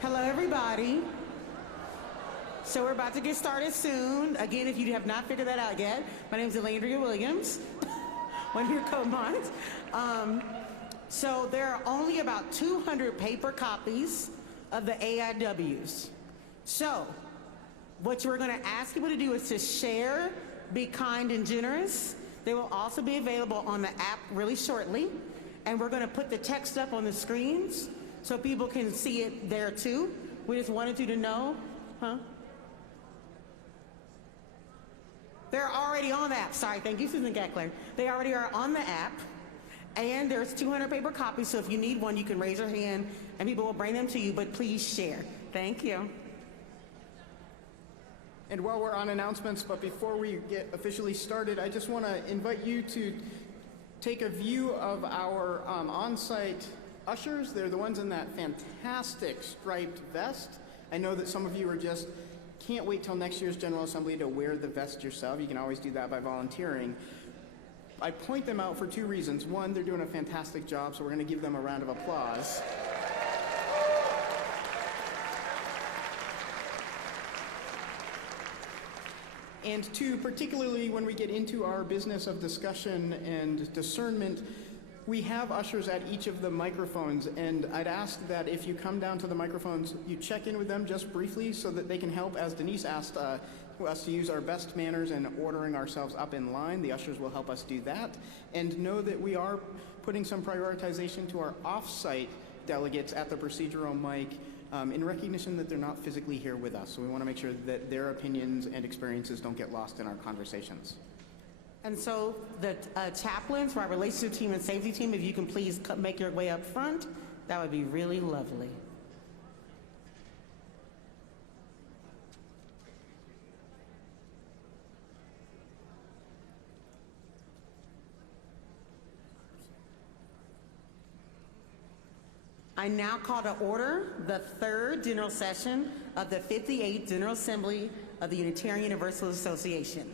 Hello, everybody. So we're about to get started soon. Again, if you have not figured that out yet, my name is Elandria Williams, one of your co-mods. So there are only about 200 paper copies of the AIWs. So what we're going to ask people to do is to share, be kind and generous. They will also be available on the app really shortly. And we're going to put the text up on the screens so people can see it there too. We just wanted you to know, They're already on the app. Sorry, thank you, Susan Gackler. They already are on the app. And there's 200 paper copies, so if you need one, you can raise your hand and people will bring them to you, but please share. Thank you. And while we're on announcements, but before we get officially started, I just want to invite you to take a view of our on-site ushers. They're the ones in that fantastic striped vest. I know that some of you are just can't wait till next year's General Assembly to wear the vest yourself. You can always do that by volunteering. I point them out for two reasons. One, they're doing a fantastic job, so we're going to give them a round of applause. And two, particularly when we get into our business of discussion and discernment, we have ushers at each of the microphones, and I'd ask that if you come down to the microphones, you check in with them just briefly so that they can help, as Denise asked us to use our best manners in ordering ourselves up in line. The ushers will help us do that. And know that we are putting some prioritization to our off-site delegates at the procedural mic in recognition that they're not physically here with us. So we want to make sure that their opinions and experiences don't get lost in our conversations. And so the chaplains for our relationship team and safety team, if you can please make your way up front, that would be really lovely. I now call to order the third general session of the 58th General Assembly of the Unitarian Universalist Association.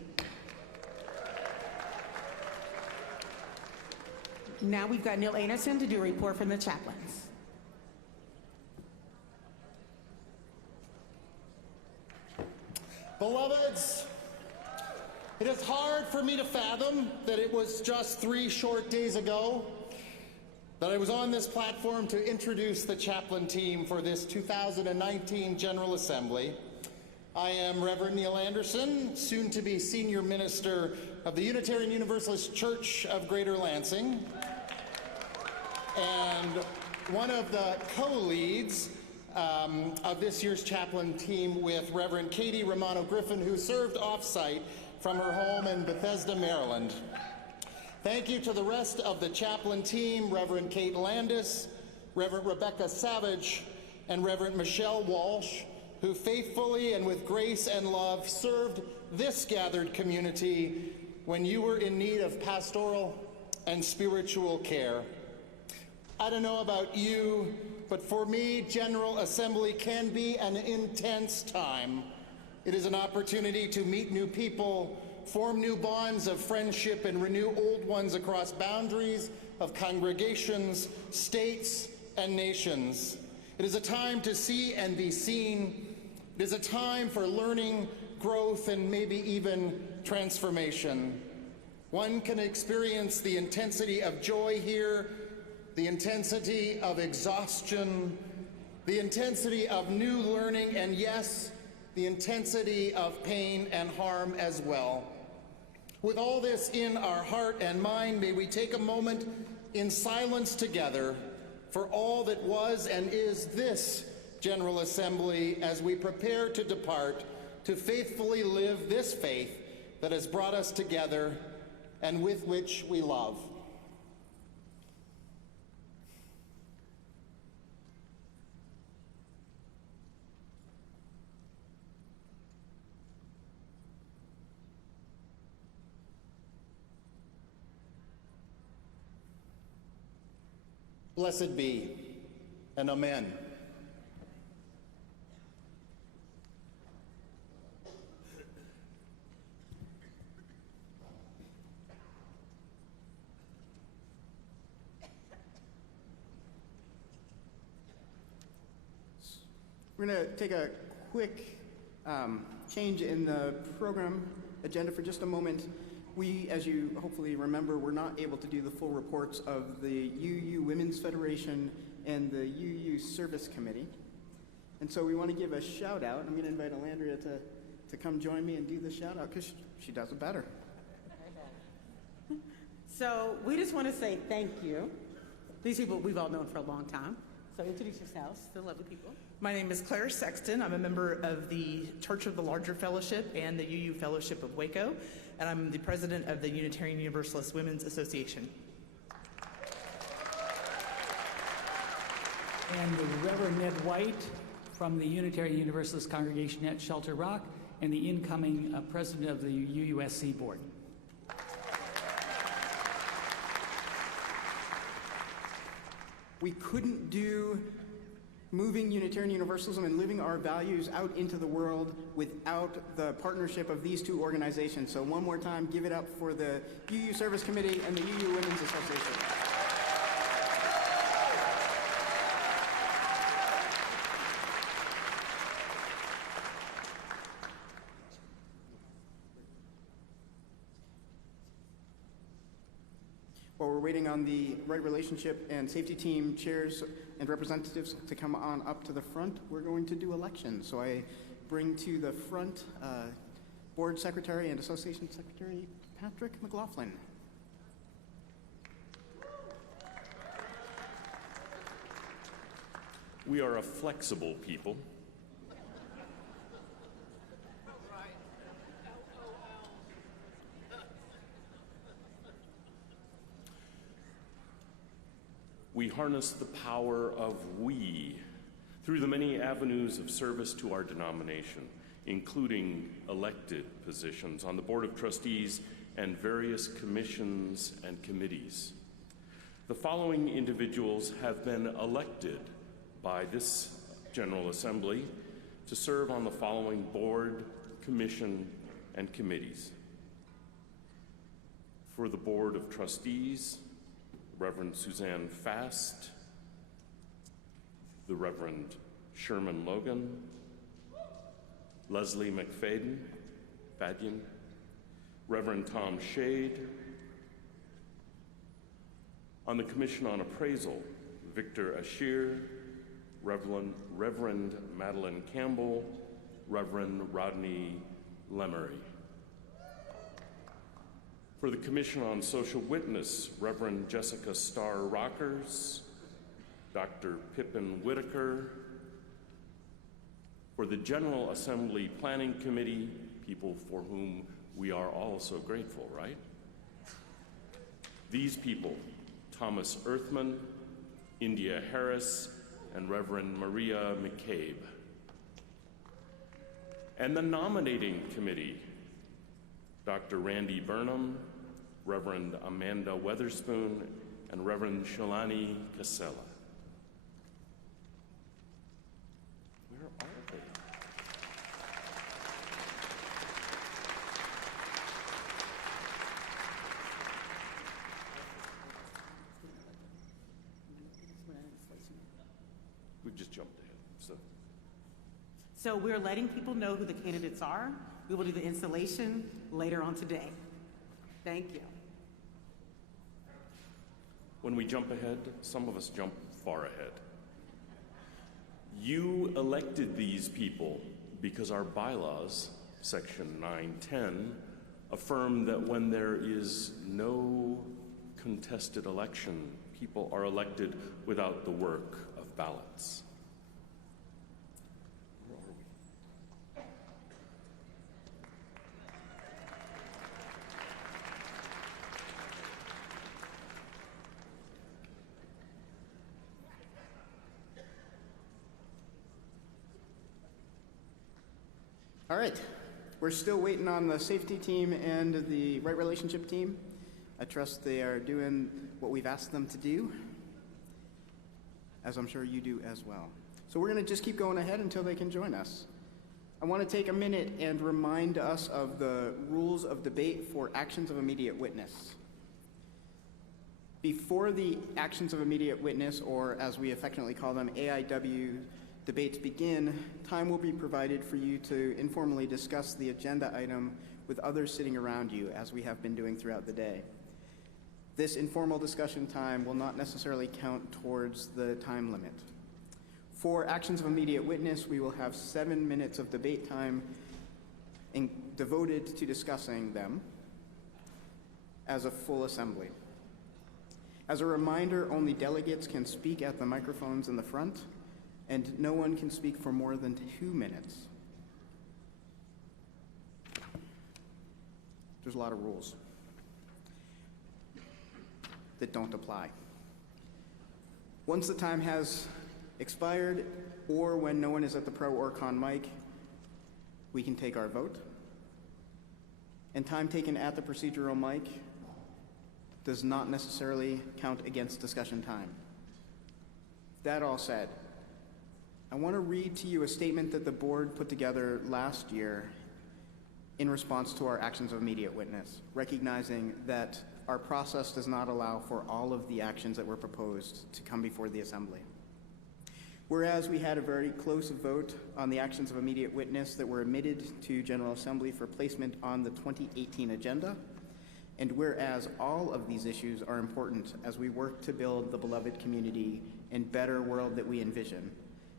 Now we've got Neil Anderson to do a report from the chaplains. Beloveds, it is hard for me to fathom that it was just 3 short days ago that I was on this platform to introduce the chaplain team for this 2019 General Assembly. I am Reverend Neil Anderson, soon to be Senior Minister of the Unitarian Universalist Church of Greater Lansing, and one of the co-leads of this year's chaplain team with Reverend Katie Romano-Griffin, who served off-site from her home in Bethesda, Maryland. Thank you to the rest of the chaplain team, Reverend Kate Landis, Reverend Rebecca Savage, and Reverend Michelle Walsh, who faithfully and with grace and love served this gathered community when you were in need of pastoral and spiritual care. I don't know about you, but for me, General Assembly can be an intense time. It is an opportunity to meet new people, form new bonds of friendship, and renew old ones across boundaries of congregations, states, and nations. It is a time to see and be seen. It is a time for learning, growth, and maybe even transformation. One can experience the intensity of joy here, the intensity of exhaustion, the intensity of new learning, and yes, the intensity of pain and harm as well. With all this in our heart and mind, may we take a moment in silence together for all that was and is this General Assembly as we prepare to depart to faithfully live this faith that has brought us together and with which we love. Blessed be, and amen. We're going to take a quick change in the program agenda for just a moment. We, as you hopefully remember, were not able to do the full reports of the UU Women's Federation and the UU Service Committee. And so we want to give a shout out. I'm going to invite Alandria to come join me and do the shout out because she does it better. So we just want to say thank you. These people we've all known for a long time. So introduce yourselves, the lovely people. My name is Claire Sexton. I'm a member of the Church of the Larger Fellowship and the UU Fellowship of Waco, and I'm the president of the Unitarian Universalist Women's Association. And the Reverend Ned White from the Unitarian Universalist Congregation at Shelter Rock, and the incoming president of the UUSC board. We couldn't do moving Unitarian Universalism and living our values out into the world without the partnership of these two organizations. So one more time, give it up for the UU Service Committee and the UU Women's Association. While we're waiting on the Right Relationship and Safety Team chairs and representatives to come on up to the front, we're going to do elections. So I bring to the front Board Secretary and Association Secretary Patrick McLaughlin. We are a flexible people. We harness the power of we through the many avenues of service to our denomination, including elected positions on the Board of Trustees and various commissions and committees. The following individuals have been elected by this General Assembly to serve on the following board, commission, and committees. For the Board of Trustees, Reverend Suzanne Fast, the Reverend Sherman Logan, Leslie McFadden, Reverend Tom Shade. On the Commission on Appraisal, Victor Ashir, Reverend Madeline Campbell, Reverend Rodney Lemery. For the Commission on Social Witness, Reverend Jessica Starr Rockers, Dr. Pippin Whitaker. For the General Assembly Planning Committee, people for whom we are all so grateful, right? These people, Thomas Earthman, India Harris, and Reverend Maria McCabe. And the Nominating Committee, Dr. Randy Burnham, Reverend Amanda Weatherspoon, and Reverend Shalani Casella. Where are they? We've just jumped ahead. So we're letting people know who the candidates are. We will do the installation later on today. Thank you. When we jump ahead, some of us jump far ahead. You elected these people because our bylaws, Section 910, affirm that when there is no contested election, people are elected without the work of ballots. All right, we're still waiting on the safety team and the right relationship team. I trust they are doing what we've asked them to do, as I'm sure you do as well. So we're going to just keep going ahead until they can join us. I want to take a minute and remind us of the rules of debate for actions of immediate witness. Before the actions of immediate witness, or as we affectionately call them, AIW, debates begin, time will be provided for you to informally discuss the agenda item with others sitting around you, as we have been doing throughout the day. This informal discussion time will not necessarily count towards the time limit. For actions of immediate witness, we will have 7 minutes of debate time devoted to discussing them as a full assembly. As a reminder, only delegates can speak at the microphones in the front, and no one can speak for more than 2 minutes. There's a lot of rules that don't apply. Once the time has expired, or when no one is at the pro or con mic, we can take our vote. And time taken at the procedural mic does not necessarily count against discussion time. That all said, I want to read to you a statement that the board put together last year in response to our actions of immediate witness, recognizing that our process does not allow for all of the actions that were proposed to come before the Assembly. Whereas we had a very close vote on the actions of immediate witness that were admitted to General Assembly for placement on the 2018 agenda, and whereas all of these issues are important as we work to build the beloved community and better world that we envision,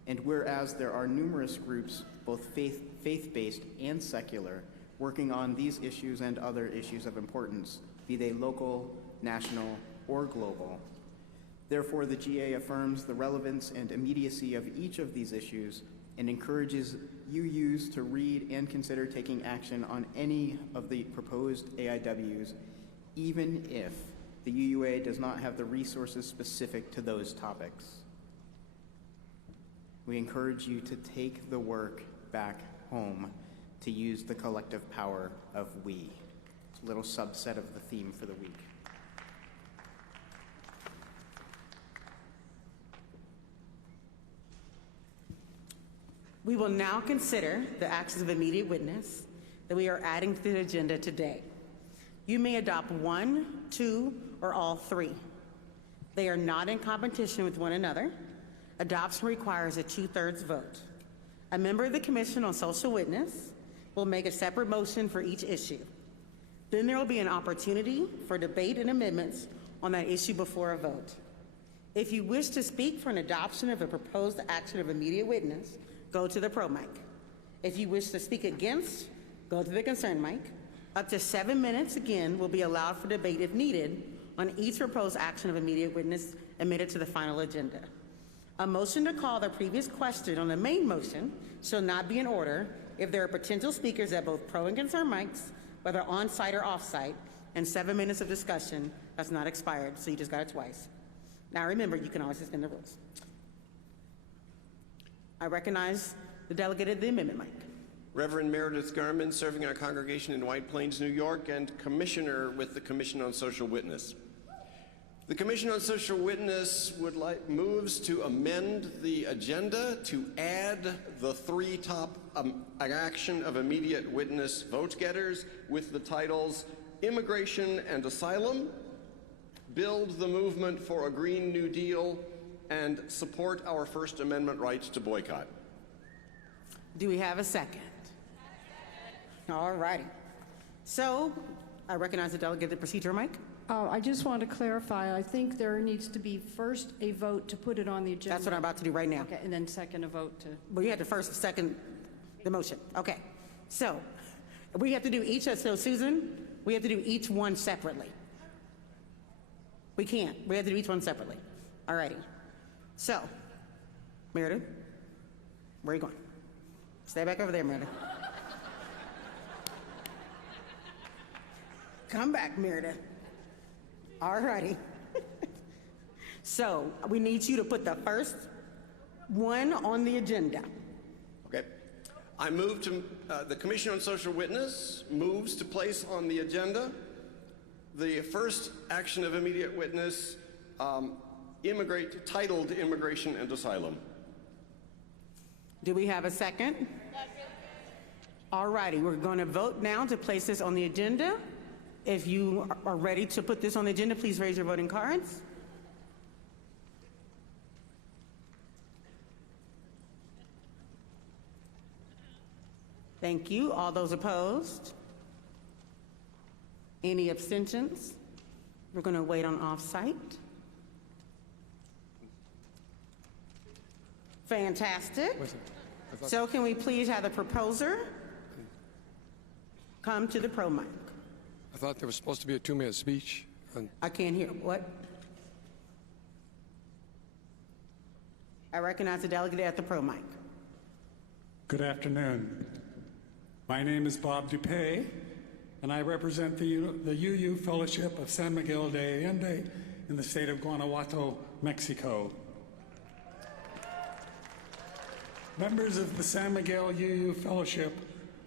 and whereas there are numerous groups, both faith-based and secular, working on these issues and other issues of importance, be they local, national, or global. Therefore, the GA affirms the relevance and immediacy of each of these issues and encourages UUs to read and consider taking action on any of the proposed AIWs, even if the UUA does not have the resources specific to those topics. We encourage you to take the work back home to use the collective power of we. It's a little subset of the theme for the week. We will now consider the actions of immediate witness that we are adding to the agenda today. You may adopt 1, 2, or all 3. They are not in competition with one another. Adoption requires a 2/3 vote. A member of the Commission on Social Witness will make a separate motion for each issue. Then there will be an opportunity for debate and amendments on that issue before a vote. If you wish to speak for an adoption of a proposed action of immediate witness, go to the pro mic. If you wish to speak against, go to the concern mic. Up to 7 minutes, again, will be allowed for debate if needed on each proposed action of immediate witness admitted to the final agenda. A motion to call the previous question on the main motion shall not be in order if there are potential speakers at both pro and concern mics, whether on-site or off-site, and 7 minutes of discussion has not expired, so you just got it twice. Now remember, you can always suspend the rules. I recognize the delegate at the amendment mic. Reverend Meredith Garman, serving our congregation in White Plains, New York, and Commissioner with the Commission on Social Witness. The Commission on Social Witness moves to amend the agenda to add the 3 top action of immediate witness vote getters with the titles Immigration and Asylum, Build the Movement for a Green New Deal, and Support Our First Amendment Rights to Boycott. Do we have a second? All righty. So I recognize the delegate at the procedure mic. I just want to clarify, I think there needs to be first a vote to put it on the agenda. That's what I'm about to do right now. Okay, and then second a vote to... Well, you had to first second the motion. Okay. So we have to do each, so Susan, we have to do each one separately. We can't. We have to do each one separately. All righty. So, Meredith, where are you going? Stay back over there, Meredith. Come back, Meredith. All righty. So, we need you to put the first one on the agenda. Okay. I move to, the Commission on Social Witness moves to place on the agenda the first action of immediate witness titled Immigration and Asylum. Do we have a second? All righty, we're going to vote now to place this on the agenda. If you are ready to put this on the agenda, please raise your voting cards. Thank you. All those opposed? Any abstentions? We're going to wait on off-site. Fantastic. So can we please have the proposer come to the pro mic? I thought there was supposed to be a 2-minute speech. I can't hear. What? I recognize the delegate at the pro mic. Good afternoon. My name is Bob Dupay, and I represent the UU Fellowship of San Miguel de Allende in the state of Guanajuato, Mexico. Members of the San Miguel UU Fellowship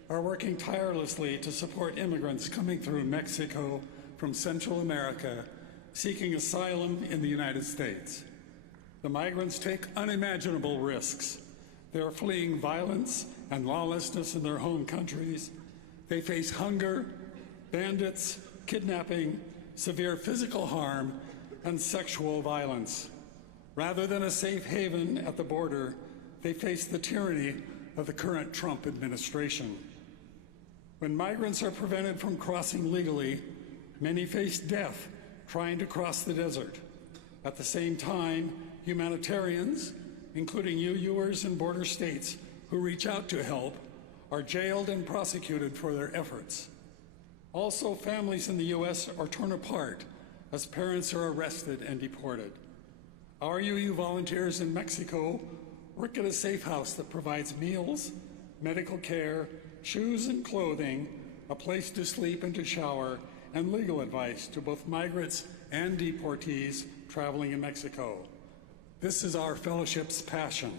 are working tirelessly to support immigrants coming through Mexico from Central America seeking asylum in the United States. The migrants take unimaginable risks. They are fleeing violence and lawlessness in their home countries. They face hunger, bandits, kidnapping, severe physical harm, and sexual violence. Rather than a safe haven at the border, they face the tyranny of the current Trump administration. When migrants are prevented from crossing legally, many face death trying to cross the desert. At the same time, humanitarians, including UUers in border states who reach out to help, are jailed and prosecuted for their efforts. Also, families in the U.S. are torn apart as parents are arrested and deported. Our UU volunteers in Mexico work at a safe house that provides meals, medical care, shoes and clothing, a place to sleep and to shower, and legal advice to both migrants and deportees traveling in Mexico. This is our fellowship's passion.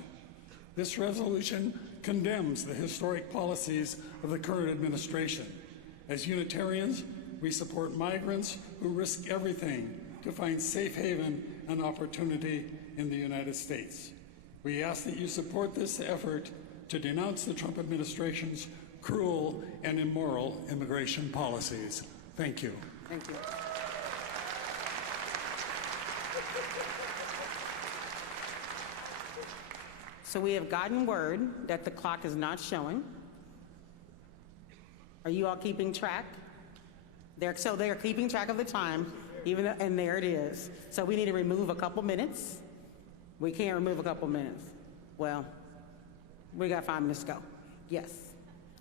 This resolution condemns the historic policies of the current administration. As Unitarians, we support migrants who risk everything to find safe haven and opportunity in the United States. We ask that you support this effort to denounce the Trump administration's cruel and immoral immigration policies. Thank you. Thank you. So we have gotten word that the clock is not showing. Are you all keeping track? So they're keeping track of the time, and there it is. So we need to remove a couple minutes. We can't remove a couple minutes. Well, we got 5 minutes to go. Yes.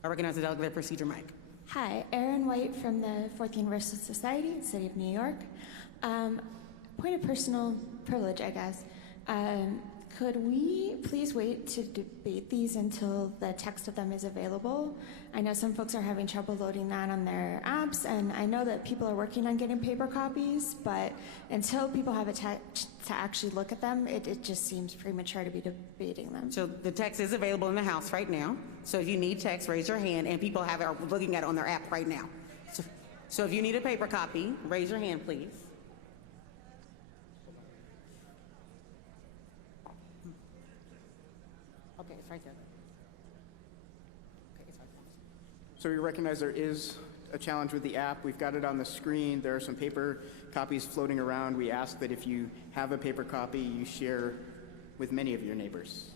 I recognize the delegate at procedure mic. Hi, Erin White from the Fourth Universalist Society, City of New York. Point of personal privilege, I guess. Could we please wait to debate these until the text of them is available? I know some folks are having trouble loading that on their apps, and I know that people are working on getting paper copies, but until people have a text to actually look at them, it just seems premature to be debating them. So the text is available in the House right now. So if you need text, raise your hand, and people are looking at it on their app right now. So if you need a paper copy, raise your hand, please. Okay, it's right there. Okay, it's right there. So we recognize there is a challenge with the app. We've got it on the screen. There are some paper copies floating around. We ask that if you have a paper copy, you share with many of your neighbors.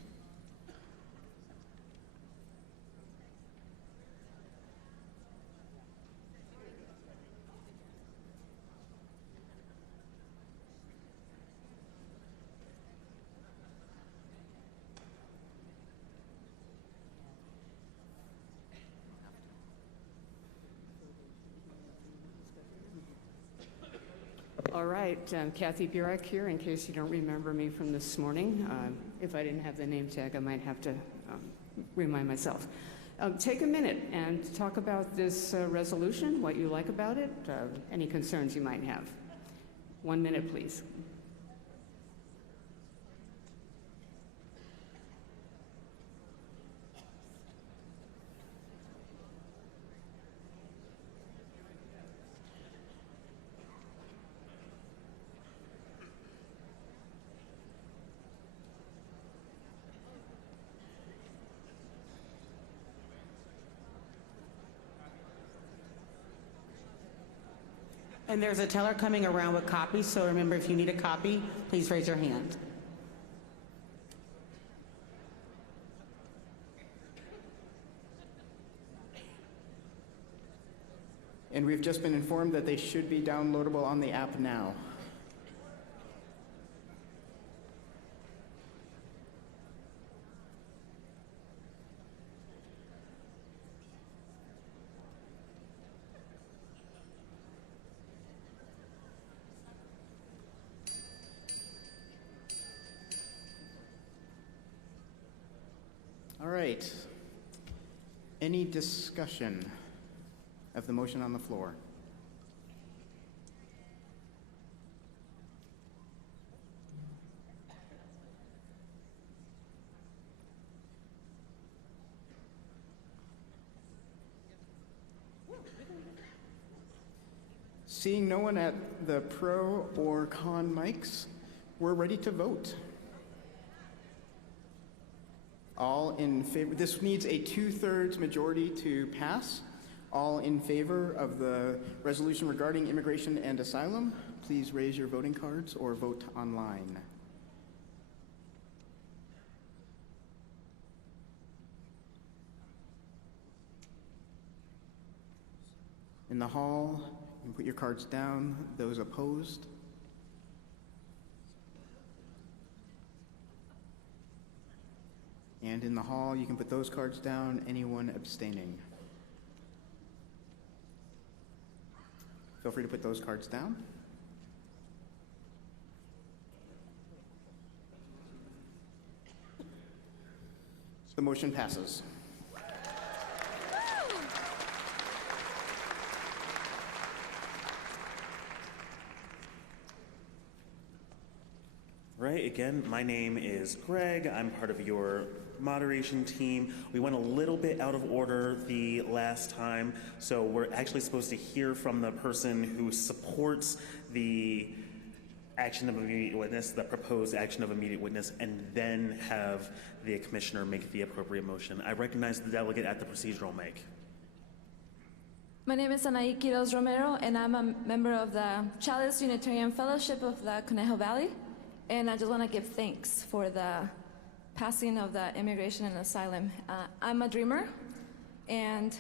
All right, Kathy Burek here, in case you don't remember me from this morning. If I didn't have the name tag, I might have to remind myself. Take a minute and talk about this resolution, what you like about it, any concerns you might have. 1 minute, please. And there's a teller coming around with copies, so remember, if you need a copy, please raise your hand. And we've just been informed that they should be downloadable on the app now. All right. Any discussion of the motion on the floor? Seeing no one at the pro or con mics, we're ready to vote. All in favor, this needs a 2/3 majority to pass. All in favor of the resolution regarding immigration and asylum, please raise your voting cards or vote online. In the hall, you can put your cards down. Those opposed? And in the hall, you can put those cards down. Anyone abstaining? Feel free to put those cards down. The motion passes. Right, again, my name is Greg. I'm part of your moderation team. We went a little bit out of order the last time, so we're actually supposed to hear from the person who supports the action of immediate witness, the proposed action of immediate witness, and then have the commissioner make the appropriate motion. I recognize the delegate at the procedural mic. My name is Anaí Quiroz Romero, and I'm a member of the Chalice Unitarian Fellowship of the Conejo Valley. And I just want to give thanks for the passing of the immigration and asylum. I'm a dreamer, and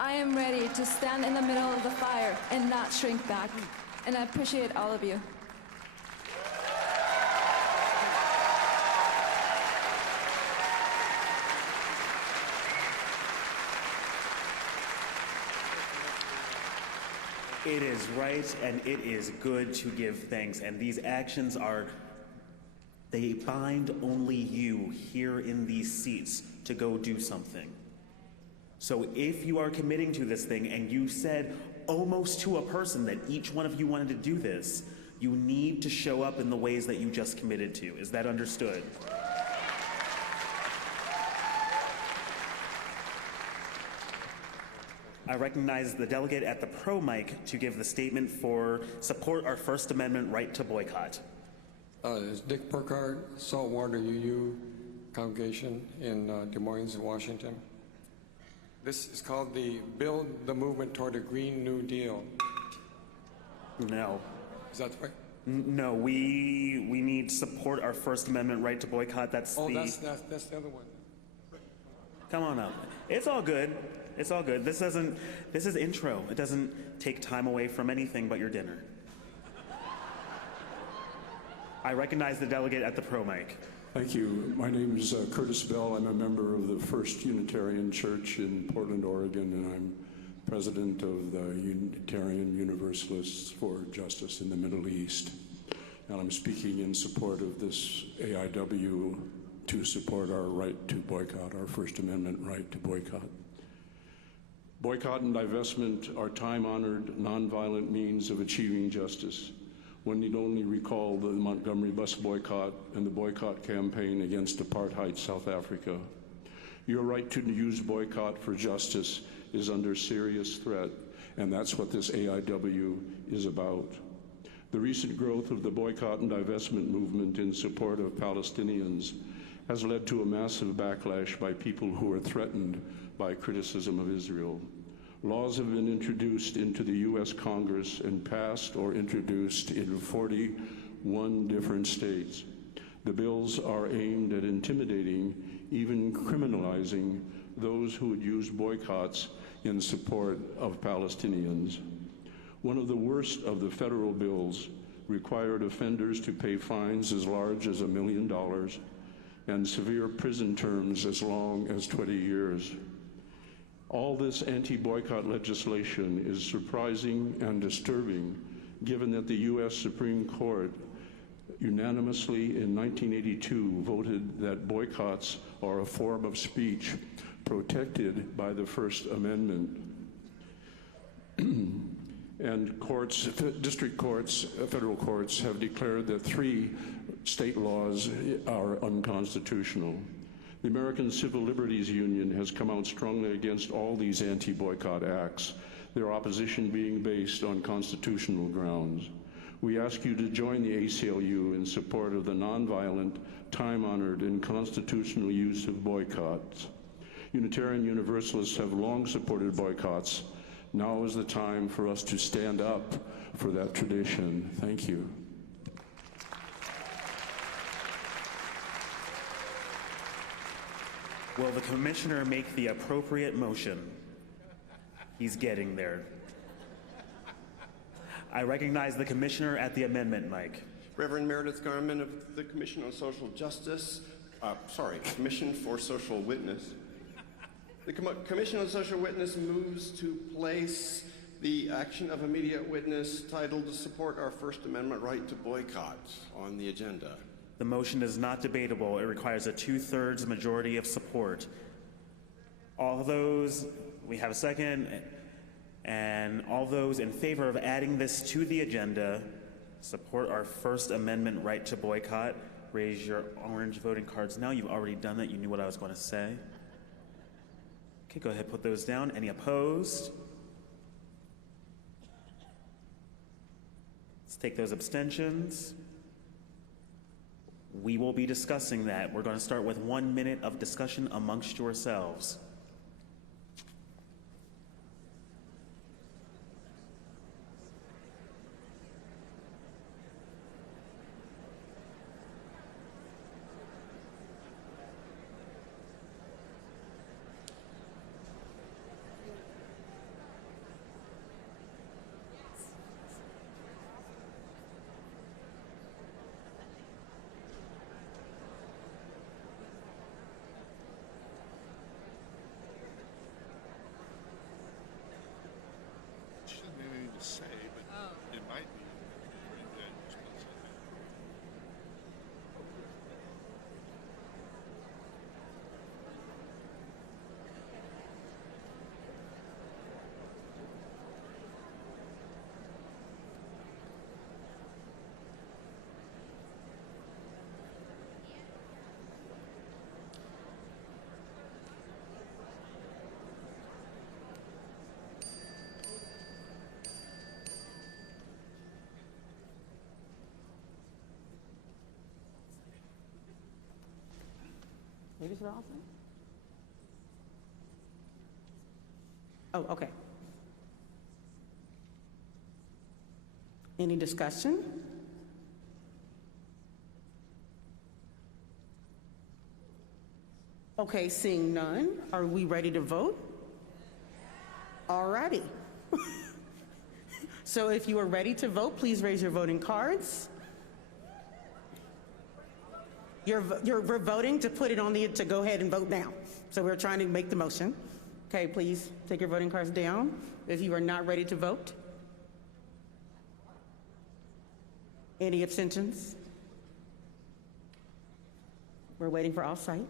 I am ready to stand in the middle of the fire and not shrink back. And I appreciate all of you. It is right and it is good to give thanks, and these actions they bind only you here in these seats to go do something. So if you are committing to this thing and you said almost to a person that each one of you wanted to do this, you need to show up in the ways that you just committed to. Is that understood? I recognize the delegate at the pro mic to give the statement for support our First Amendment right to boycott. It's Dick Burkhardt, Saltwater UU congregation in Des Moines, Washington. This is called the Build the Movement Toward a Green New Deal. No. Is that right? No, we need support our First Amendment right to boycott. That's the other one. Come on up. It's all good. It's all good. This is intro. It doesn't take time away from anything but your dinner. I recognize the delegate at the pro mic. Thank you. My name is Curtis Bell. I'm a member of the First Unitarian Church in Portland, Oregon, and I'm president of the Unitarian Universalists for Justice in the Middle East. And I'm speaking in support of this AIW to support our right to boycott, our First Amendment right to boycott. Boycott and divestment are time-honored, nonviolent means of achieving justice. One need only recall the Montgomery bus boycott and the boycott campaign against apartheid South Africa. Your right to use boycott for justice is under serious threat, and that's what this AIW is about. The recent growth of the boycott and divestment movement in support of Palestinians has led to a massive backlash by people who are threatened by criticism of Israel. Laws have been introduced into the U.S. Congress and passed or introduced in 41 different states. The bills are aimed at intimidating, even criminalizing, those who would use boycotts in support of Palestinians. One of the worst of the federal bills required offenders to pay fines as large as $1 million and severe prison terms as long as 20 years. All this anti-boycott legislation is surprising and disturbing, given that the U.S. Supreme Court unanimously in 1982 voted that boycotts are a form of speech protected by the First Amendment. And courts, district courts, federal courts have declared that 3 state laws are unconstitutional. The American Civil Liberties Union has come out strongly against all these anti-boycott acts, their opposition being based on constitutional grounds. We ask you to join the ACLU in support of the nonviolent, time-honored, and constitutional use of boycotts. Unitarian Universalists have long supported boycotts. Now is the time for us to stand up for that tradition. Thank you. Will the commissioner make the appropriate motion? He's getting there. I recognize the commissioner at the amendment mic. Reverend Meredith Garman of the Commission on Social Justice, Commission for Social Witness. The Commission on Social Witness moves to place the action of immediate witness titled to support our First Amendment right to boycott on the agenda. The motion is not debatable. It requires a 2/3 majority of support. All those, we have a second, and all those in favor of adding this to the agenda, support our First Amendment right to boycott, raise your orange voting cards now. You've already done that. You knew what I was going to say. Okay, go ahead, put those down. Any opposed? Let's take those abstentions. We will be discussing that. We're going to start with 1 minute of discussion amongst yourselves. Say, but it might be pretty good. Ladies are all set? Oh, okay. Any discussion? Okay, seeing none, are we ready to vote? All righty. So if you are ready to vote, please raise your voting cards. We're voting to put it on to go ahead and vote now. So we're trying to make the motion. Okay, please take your voting cards down if you are not ready to vote. Any abstentions? We're waiting for off-site.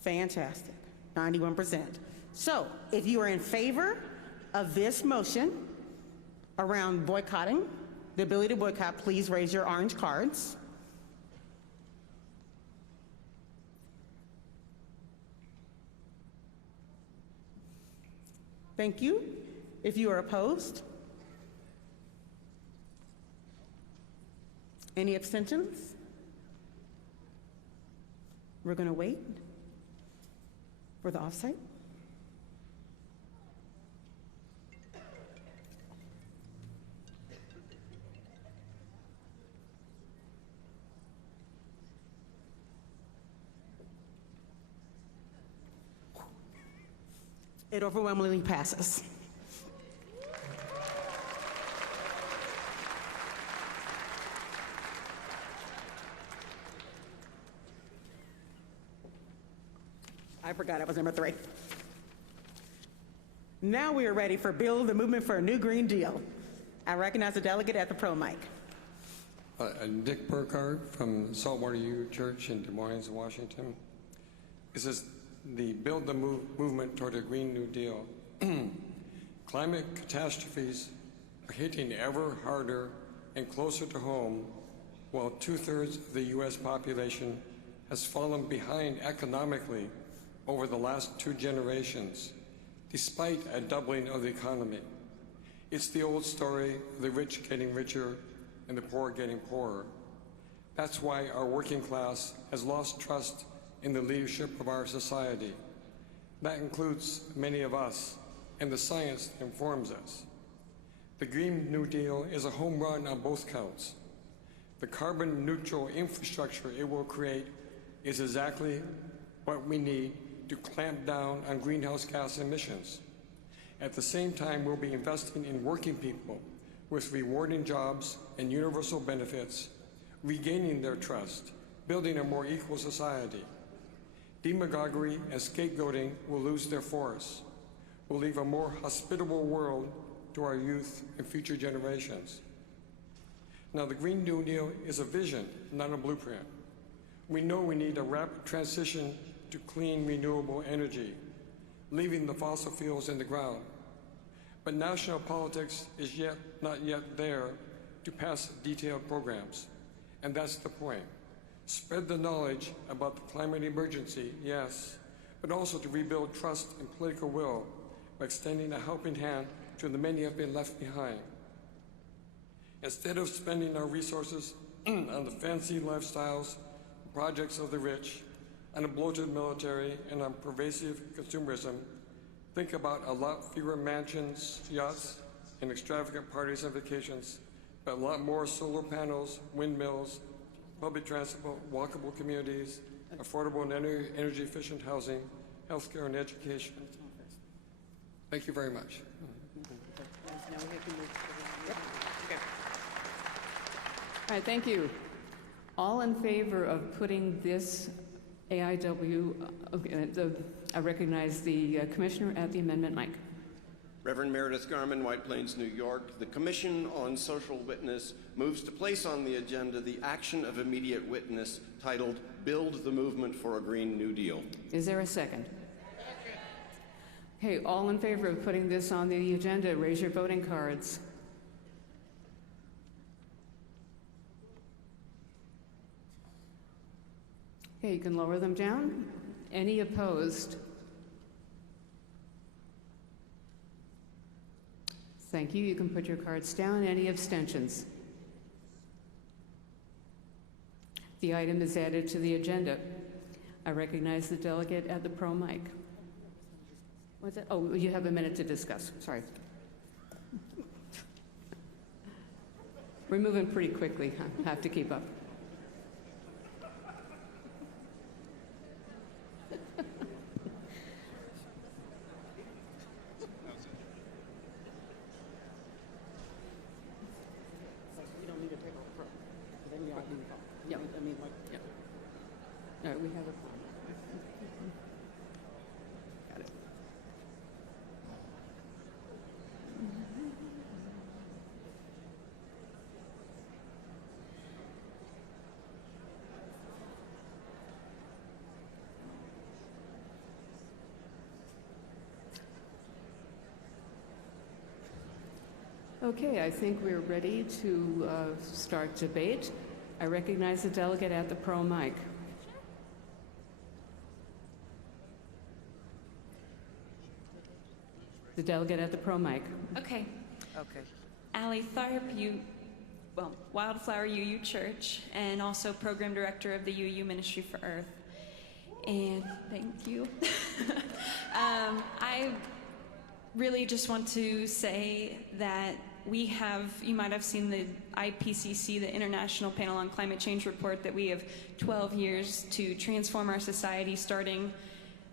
Fantastic, 91%. So if you are in favor of this motion around boycotting, the ability to boycott, please raise your orange cards. Thank you. If you are opposed, any abstentions? We're going to wait for the offsite. It overwhelmingly passes. I forgot it was number 3. Now we are ready for Build the Movement for a New Green Deal. I recognize the delegate at the pro mic. Dick Burkhardt from Saltwater UU Church in Des Moines, Washington. This is the Build the Movement toward a Green New Deal. Climate catastrophes are hitting ever harder and closer to home, while 2/3 of the U.S. population has fallen behind economically over the last 2 generations, despite a doubling of the economy. It's the old story of the rich getting richer and the poor getting poorer. That's why our working class has lost trust in the leadership of our society. That includes many of us and the science that informs us. The Green New Deal is a home run on both counts. The carbon neutral infrastructure it will create is exactly what we need to clamp down on greenhouse gas emissions. At the same time, we'll be investing in working people with rewarding jobs and universal benefits, regaining their trust, building a more equal society. Demagoguery and scapegoating will lose their force. We'll leave a more hospitable world to our youth and future generations. Now, the Green New Deal is a vision, not a blueprint. We know we need a rapid transition to clean, renewable energy, leaving the fossil fuels in the ground. But national politics is not yet there to pass detailed programs. And that's the point. Spread the knowledge about the climate emergency, yes, but also to rebuild trust and political will by extending a helping hand to the many who have been left behind. Instead of spending our resources on the fancy lifestyles, projects of the rich, on a bloated military, and on pervasive consumerism, think about a lot fewer mansions, yachts, and extravagant parties and vacations, but a lot more solar panels, windmills, public transport, walkable communities, affordable and energy-efficient housing, healthcare, and education. Thank you very much. All right, thank you. All in favor of putting this AIW, I recognize the commissioner at the amendment mic. Reverend Meredith Garman, White Plains, New York. The Commission on Social Witness moves to place on the agenda the action of immediate witness titled Build the Movement for a Green New Deal. Is there a second? Okay, all in favor of putting this on the agenda, raise your voting cards. Okay, you can lower them down. Any opposed? Thank you. You can put your cards down. Any abstentions? The item is added to the agenda. I recognize the delegate at the pro mic. What's that? Oh, you have a minute to discuss. Sorry. We're moving pretty quickly. Huh? Have to keep up. All right, we have a plan. Got it. Okay, I think we're ready to start debate. I recognize the delegate at the pro mic. The delegate at the pro mic. Okay. Okay. Allie Tharp, Wildflower UU Church, and also program director of the UU Ministry for Earth. And thank you. I really just want to say that we have, you might have seen the IPCC, the International Panel on Climate Change report, that we have 12 years to transform our society, starting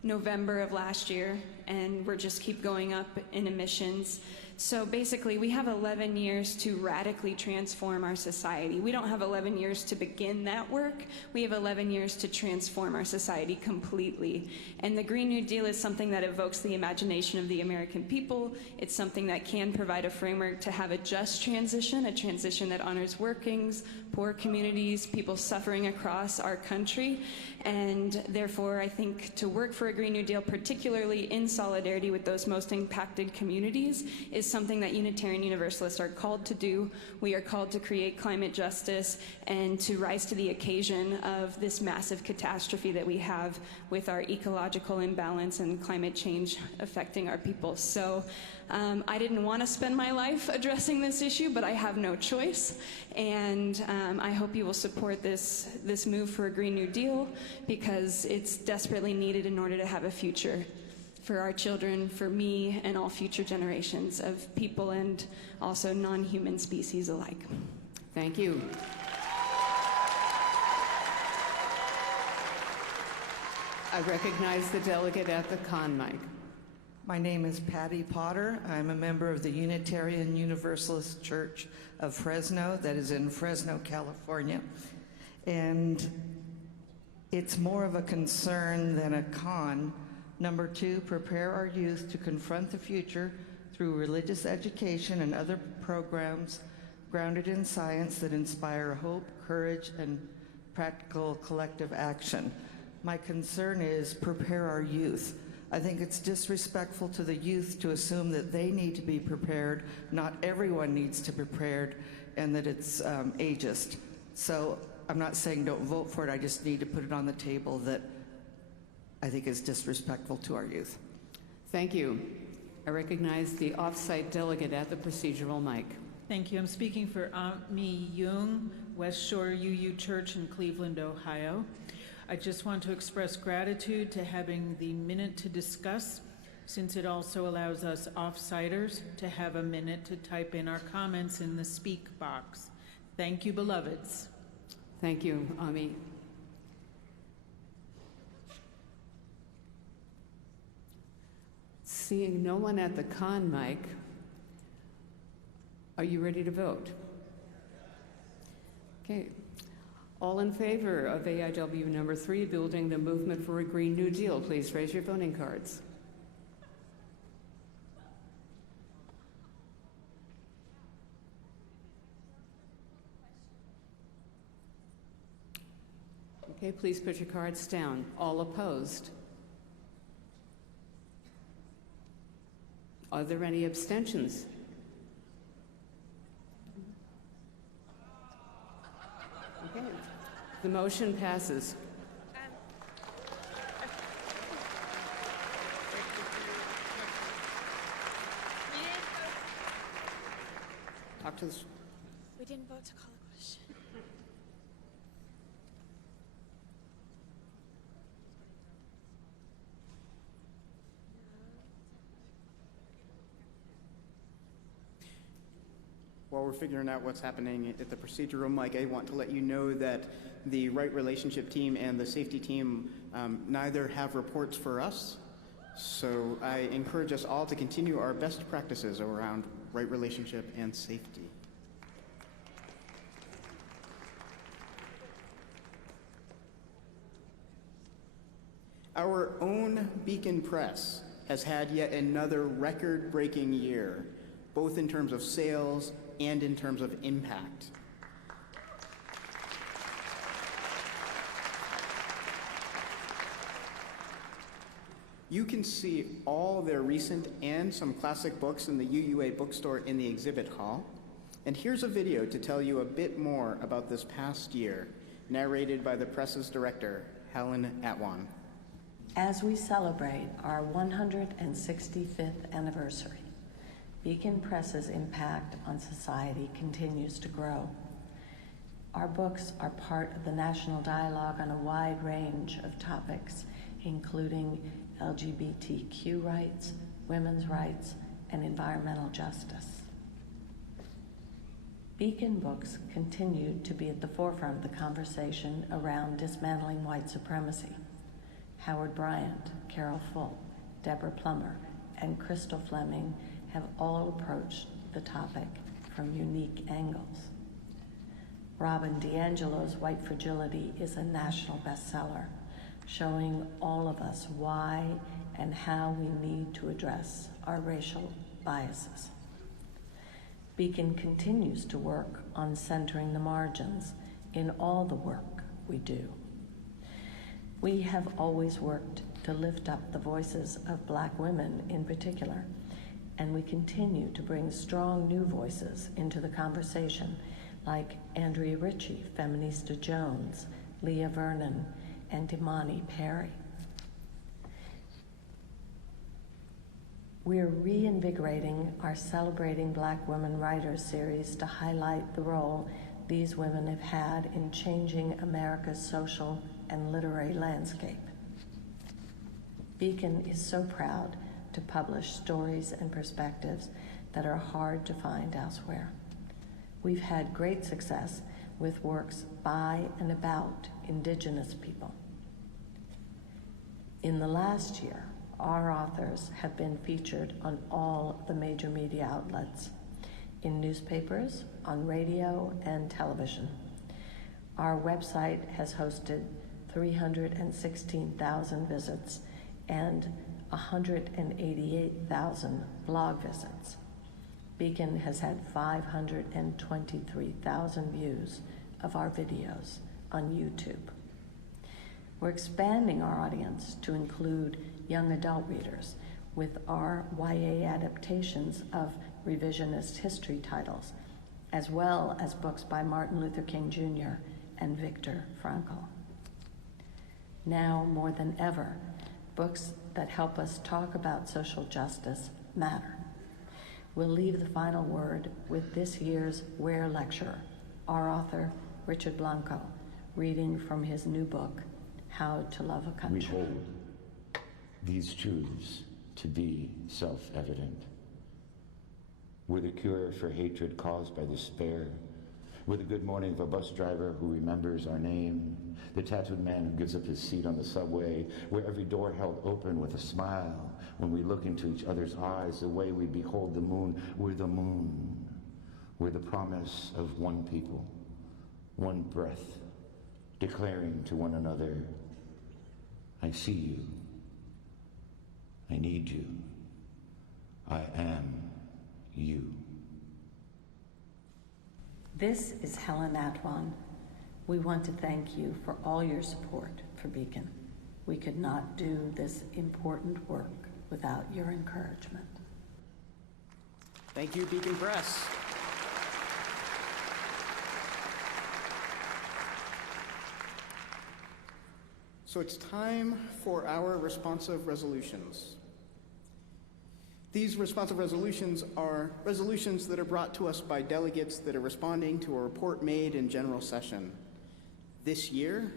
November of last year, and we're just keep going up in emissions. So basically, we have 11 years to radically transform our society. We don't have 11 years to begin that work. We have 11 years to transform our society completely. And the Green New Deal is something that evokes the imagination of the American people. It's something that can provide a framework to have a just transition, a transition that honors workings, poor communities, people suffering across our country. And therefore, I think to work for a Green New Deal, particularly in solidarity with those most impacted communities, is something that Unitarian Universalists are called to do. We are called to create climate justice and to rise to the occasion of this massive catastrophe that we have with our ecological imbalance and climate change affecting our people. So I didn't want to spend my life addressing this issue, but I have no choice. And I hope you will support this move for a Green New Deal, because it's desperately needed in order to have a future for our children, for me, and all future generations of people and also non-human species alike. Thank you. I recognize the delegate at the con mic. My name is Patty Potter. I'm a member of the Unitarian Universalist Church of Fresno, that is in Fresno, California. And it's more of a concern than a con. Number 2, prepare our youth to confront the future through religious education and other programs grounded in science that inspire hope, courage, and practical collective action. My concern is prepare our youth. I think it's disrespectful to the youth to assume that they need to be prepared. Not everyone needs to be prepared, and that it's ageist. So I'm not saying don't vote for it, I just need to put it on the table that I think is disrespectful to our youth. Thank you. I recognize the off-site delegate at the procedural mic. Thank you. I'm speaking for Ami Jung, West Shore UU Church in Cleveland, Ohio. I just want to express gratitude to having the minute to discuss, since it also allows us off-siters to have a minute to type in our comments in the speak box. Thank you, beloveds. Thank you, Ami. Seeing no one at the con mic, are you ready to vote? Okay. All in favor of AIW number 3, building the movement for a Green New Deal, please raise your voting cards. Okay, please put your cards down. All opposed? Are there any abstentions? Okay. The motion passes. Talk to this. We didn't vote to call a question. While we're figuring out what's happening at the procedural mic, I want to let you know that the Right Relationship team and the safety team neither have reports for us. So I encourage us all to continue our best practices around right relationship and safety. Our own Beacon Press has had yet another record-breaking year, both in terms of sales and in terms of impact. You can see all their recent and some classic books in the UUA bookstore in the exhibit hall. And here's a video to tell you a bit more about this past year, narrated by the press's director, Helen Atwan. As we celebrate our 165th anniversary, Beacon Press's impact on society continues to grow. Our books are part of the national dialogue on a wide range of topics, including LGBTQ rights, women's rights, and environmental justice. Beacon books continue to be at the forefront of the conversation around dismantling white supremacy. Howard Bryant, Carol Fulp, Deborah Plummer, and Crystal Fleming have all approached the topic from unique angles. Robin DiAngelo's White Fragility is a national bestseller, showing all of us why and how we need to address our racial biases. Beacon continues to work on centering the margins in all the work we do. We have always worked to lift up the voices of Black women in particular, and we continue to bring strong new voices into the conversation, like Andrea Ritchie, Feminista Jones, Leah Vernon, and Imani Perry. We're reinvigorating our Celebrating Black Women Writers series to highlight the role these women have had in changing America's social and literary landscape. Beacon is so proud to publish stories and perspectives that are hard to find elsewhere. We've had great success with works by and about Indigenous people. In the last year, our authors have been featured on all the major media outlets, in newspapers, on radio, and television. Our website has hosted 316,000 visits and 188,000 blog visits. Beacon has had 523,000 views of our videos on YouTube. We're expanding our audience to include young adult readers with our YA adaptations of revisionist history titles, as well as books by Martin Luther King Jr. and Viktor Frankl. Now more than ever, books that help us talk about social justice matter. We'll leave the final word with this year's Ware Lecturer, our author, Richard Blanco, reading from his new book, How to Love a Country. We hold these truths to be self-evident. We're the cure for hatred caused by despair. We're the good morning of a bus driver who remembers our name, the tattooed man who gives up his seat on the subway, where every door held open with a smile when we look into each other's eyes, the way we behold the moon. We're the moon. We're the promise of one people, one breath, declaring to one another, I see you. I need you. I am you. This is Helen Atwan. We want to thank you for all your support for Beacon. We could not do this important work without your encouragement. Thank you, Beacon Press. So it's time for our responsive resolutions. These responsive resolutions are resolutions that are brought to us by delegates that are responding to a report made in general session. This year,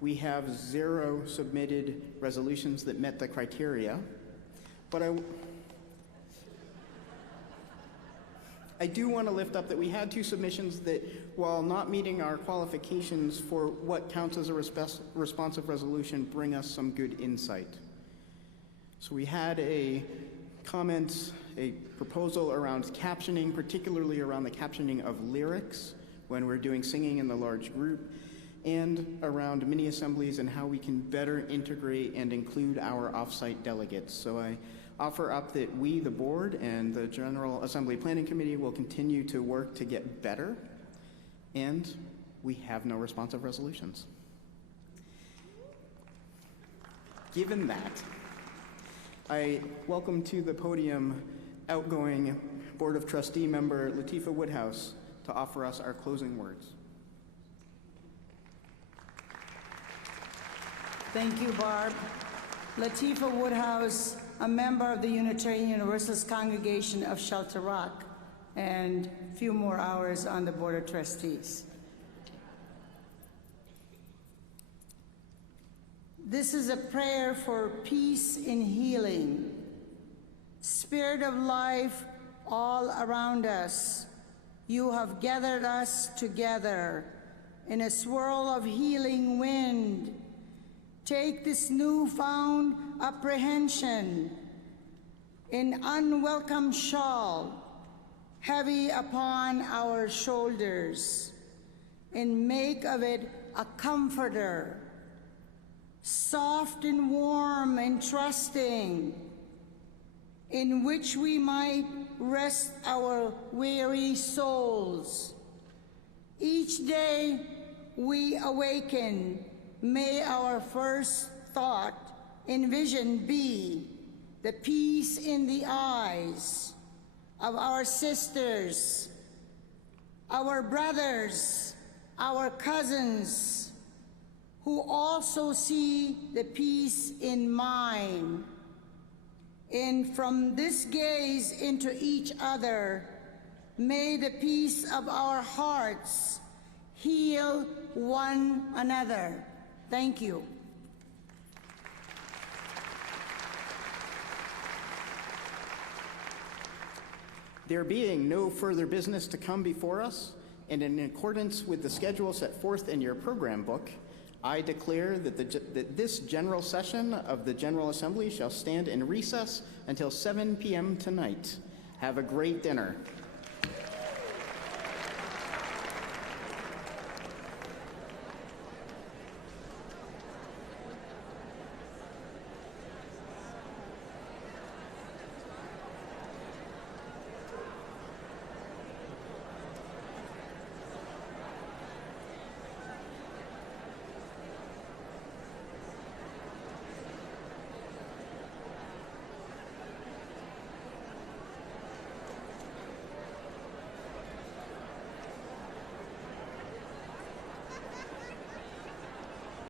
we have 0 submitted resolutions that met the criteria, but I do want to lift up that we had 2 submissions that, while not meeting our qualifications for what counts as a responsive resolution, bring us some good insight. So we had a proposal around captioning, particularly around the captioning of lyrics when we're doing singing in the large group, and around mini-assemblies and how we can better integrate and include our offsite delegates. So I offer up that we, the board, and the General Assembly Planning Committee will continue to work to get better, and we have no responsive resolutions. Given that, I welcome to the podium outgoing Board of Trustee member Latifah Woodhouse to offer us our closing words. Thank you, Barb. Latifah Woodhouse, a member of the Unitarian Universalist Congregation of Shelter Rock, and a few more hours on the Board of Trustees. This is a prayer for peace and healing. Spirit of life all around us, you have gathered us together in a swirl of healing wind. take this newfound apprehension, an unwelcome shawl heavy upon our shoulders, and make of it a comforter, soft and warm and trusting, in which we might rest our weary souls. Each day we awaken, may our first thought and vision be the peace in the eyes of our sisters, our brothers, our cousins, who also see the peace in mine. And from this gaze into each other, may the peace of our hearts heal one another. Thank you. There being no further business to come before us, and in accordance with the schedule set forth in your program book, I declare that this general session of the General Assembly shall stand in recess until 7 p.m. tonight. Have a great dinner.